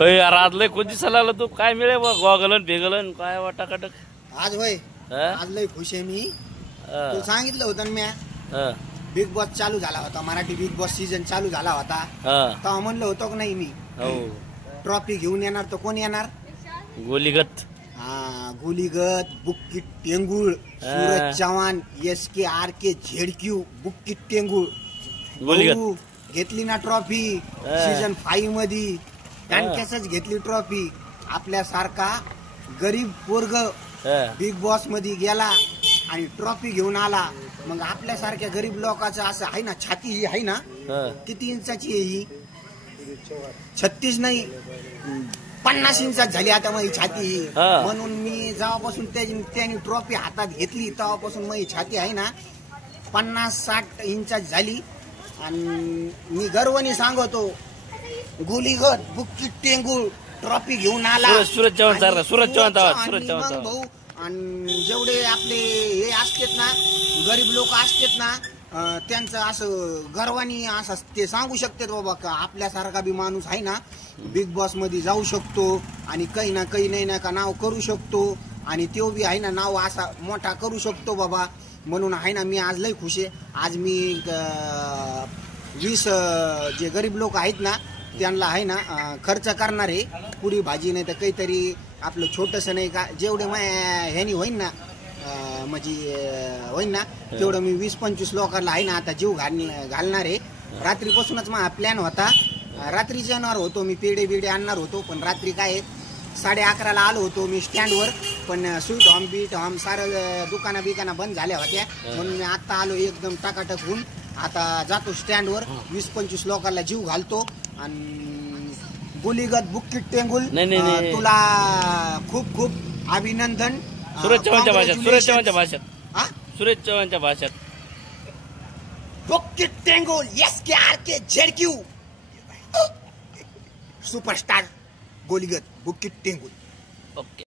यार आज लय कोणती सलाह तू काय मिळे गॉगलन भेगलन काय वाटाकाटक आज होय आज लय खुश आहे मी तू सांगितलं होतं मी बिग बॉस चालू झाला होता मराठी बिग बॉस सीझन चालू झाला होता तेव्हा म्हणलं होतं की नाही मी ट्रॉफी घेऊन येणार तर कोण येणार गोलीगत गोलीगत बुक्की टेंगुळ सूरज चव्हाण SKRK ZQ बुक्की टेंगुळ गोलीगत घेतली ना ट्रॉफी सीझन 5 मध्ये त्यांच्याच घेतली ट्रॉफी आपल्यासारखा गरीब पोरग बिग बॉस मध्ये गेला आणि ट्रॉफी घेऊन आला मग आपल्यासारख्या गरीब लोकांचं असं आहे ना छाती ही आहे ना किती इंचाची आहे ही 36 नाही 50 इंचात झाली आता माझी छाती ही म्हणून मी जेव्हापासून त्यांनी ट्रॉफी हातात घेतली तेव्हापासून माझी छाती आहे ना 50-60 इंचात झाली आणि मी गर्वाने सांगतो गोलीगत बुक्की टेंगुळ ट्रॉफी घेऊन आला सूरज चव्हाण भाऊ आणि जेवढे आपले हे असतात ना गरीब लोक असतात ना त्यांचं असं गर्वानी असं ते सांगू शकतात बाबा का आपल्यासारखा बी माणूस आहे ना बिग बॉस मध्ये जाऊ शकतो आणि काही ना काही नाही ना का नाव करू शकतो आणि तो बी आहे ना नाव असा मोठा करू शकतो बाबा म्हणून आहे ना मी आज लय खुश आहे आज मी 20 जे गरीब लोक आहेत ना त्यांना आहे ना खर्च करणार आहे पुरी भाजी नाही तर काहीतरी आपलं छोटंसं नाही का जेवढे ह्यानी होईन ना म्हणजे होईन ना तेवढं मी 20-25 लोकांना आहे ना आता जीव घालणार आहे रात्रीपासूनच माझा प्लॅन होता रात्रीच येणार होतो मी पेढे बिडे आणणार होतो पण रात्री काय 11:30ला आलो होतो मी स्टँडवर पण स्वीट हॉम बीट हॉम सारं दुकानं बंद झाल्या होत्या म्हणून मी आता आलो एकदम टाकाटक होऊन आता जातो स्टँडवर 20-25 लोकांना जीव घालतो आणि गोलीगत बुक्की टेंगुळ तुला खूप खूप अभिनंदन सूरज चव्हाणच्या भाषेत बुक्की टेंगुळ SKRK ZQ सुपरस्टार गोलीगत बुक्की टेंगुळ. ओके.